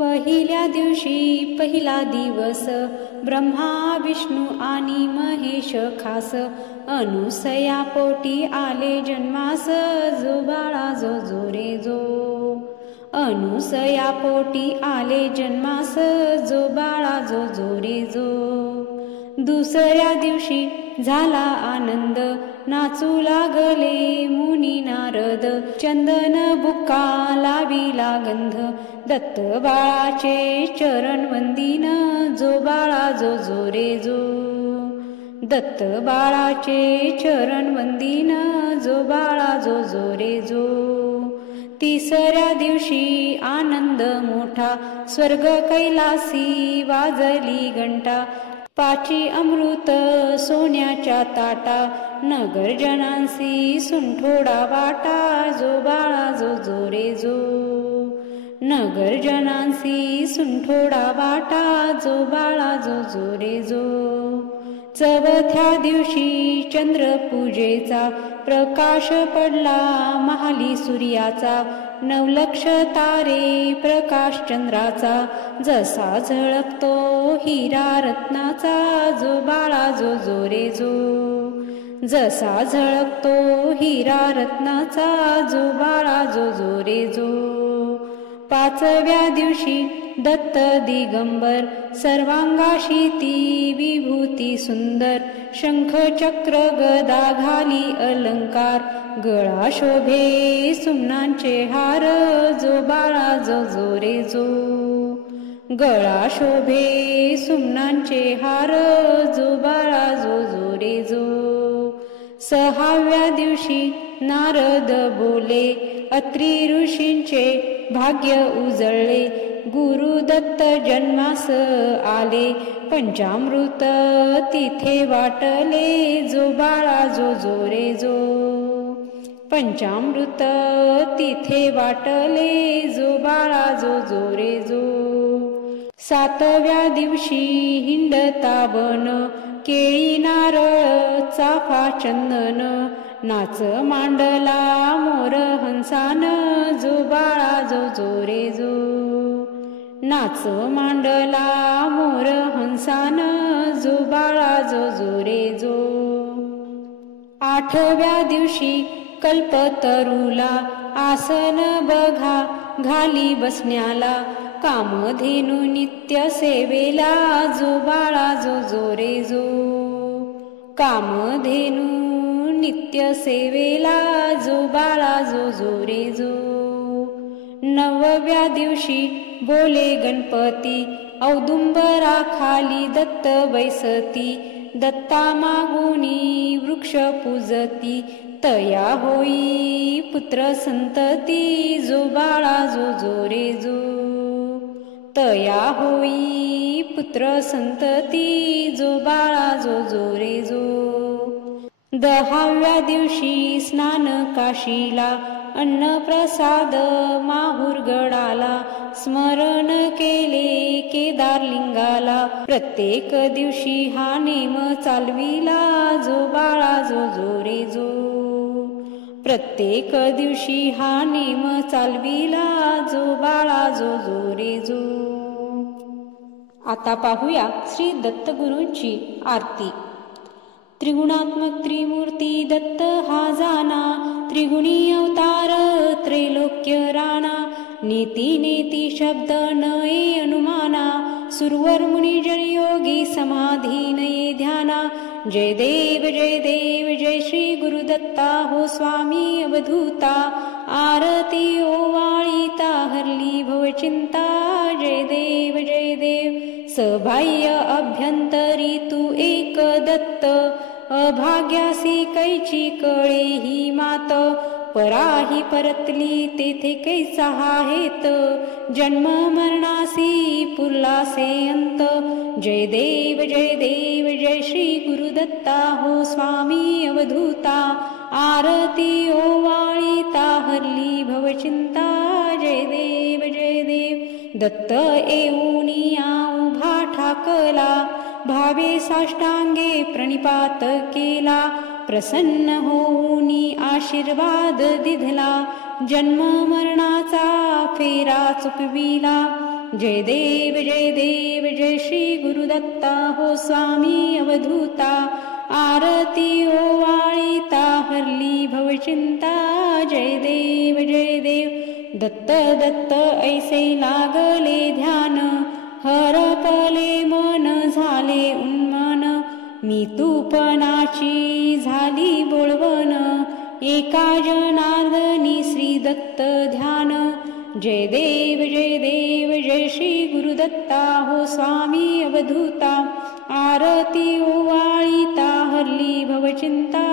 पहिल्या दिवशी पहिला दिवस ब्रह्मा विष्णू आणि महेश खास अनुसया पोटी आले जन्मास जो बाळा जो जो रे जो अनुसया पोटी आले जन्मास जो बाळा जो जो रे जो दुसऱ्या दिवशी झाला आनंद नाचू लागले मुनी नारद चंदन बुक्का लाविला गंध दत्त बाळाचे चरण वंदिन जो बाळा जो जो रे जो दत्त बाळाचे चरण वंदिन जो बाळा जो जो रे जो तिसऱ्या दिवशी आनंद मोठा स्वर्ग कैलासी वाजली घंटा पाची अमृत सोन्याच्या ताटा नगर जनांसी सुंठोडा वाटा जो बाळा जो जो रे जो नगर जनांसी सुंठोडा वाटा जो बाळा जो जो रे जो चौथ्या दिवशी चंद्र पूजेचा प्रकाश पडला महाली सूर्याचा नवलक्ष तारे प्रकाश चंद्राचा जसा झळकतो हिरा रत्नाचा जो बाळा जो जो रे जो जसा झळकतो हिरा रत्नाचा जो बाळा जो जो रे जो पाचव्या दिवशी दत्त दिगंबर सर्वांगाशी ती विभूती सुंदर शंख चक्र गदा घाली अलंकार गळा शोभे सुमनांचे हार जो बाळा जो जो रे जो गळा शोभे सुमनांचे हार जो बाळा जो जो रे जो सहाव्या दिवशी नारद बोले अत्री ऋषींचे भाग्य उजळले गुरु दत्त जन्मास आले पंचामृत तिथे वाटले जो बाळा जो जो रे जो पंचामृत तिथे वाटले जो बाळा जो जो रे जो सातव्या दिवशी हिंडता वन केळी नारळ चाफा चंदन नाच मांडला मोर हंसान जो बाळा जो जो रे जो नाच मांडला मोर हंसान जो बाळा जो जो रे जो आठव्या दिवशी कल्पतरूला आसन बघा घाली बसण्याला कामधेनु नित्य सेवेला जो बाळा जो जो रे जो कामधेनु नित्य सेवेला जो बाळा जो जो रे जो नवव्या दिवशी बोले गणपती औदुंबरा खाली दत्त बैसती दत्ता मागुनी वृक्ष पूजती तया होई पुत्र संतती जो बाळा जो जो रे जो तया होई पुत्र संतती जो बाळा जो जो रे जो दहाव्या दिवशी स्नान काशीला अन्न प्रसाद माहुरगडाला स्मरण केले केदारलिंगाला प्रत्येक दिवशी हा नेम चालविला जो बाळा जो जो रे जो प्रत्येक दिवशी हा नेम चालविला जो बाळा जो जो रे जो आता पाहूया श्री दत्तगुरूंची आरती त्रिगुणात्मक त्रिमूर्ती दत्त हा जाना त्रिगुणी अवतार त्रैलोक्य राणा नेती नेती शब्द नये अनुमाना सुरवर मुनी जन योगी समाधी नये ध्याना जय देव जय श्री गुरुदत्ता हो स्वामी अवधूता आरती ओवाळीता हरली भवचिंता जय देव सबाह्य अभ्यंतरी तू एक दत्त अभाग्यासी कैची कळे ही मात पराही परतली तेथे कैसा हेत जन्म मरणासी पुरलासे अंत जय देव जय श्री गुरुदत्ता हो स्वामी अवधूता आरती ओवाळीता हरली भवचिंता जय देव दत्त येऊनिया उभा ठाकला भावे साष्टांगे प्रणिपात केला प्रसन्न होऊनी आशीर्वाद दिधला जन्म मरणाचा फेरा चुकविला जय देव जय श्री गुरुदत्ता हो स्वामी अवधूता आरती ओवाळीता हरली भवचिंता जय देव दत्त दत्त ऐसे लागले ध्यान हरपले मन झाले उन्मन मी तूपनाची झाली बोळवण एका जनार्दनी श्री दत्त ध्यान जय देव जय श्री गुरुदत्ता हो स्वामी अवधूता आरती ओवाळीता हरली भवचिंता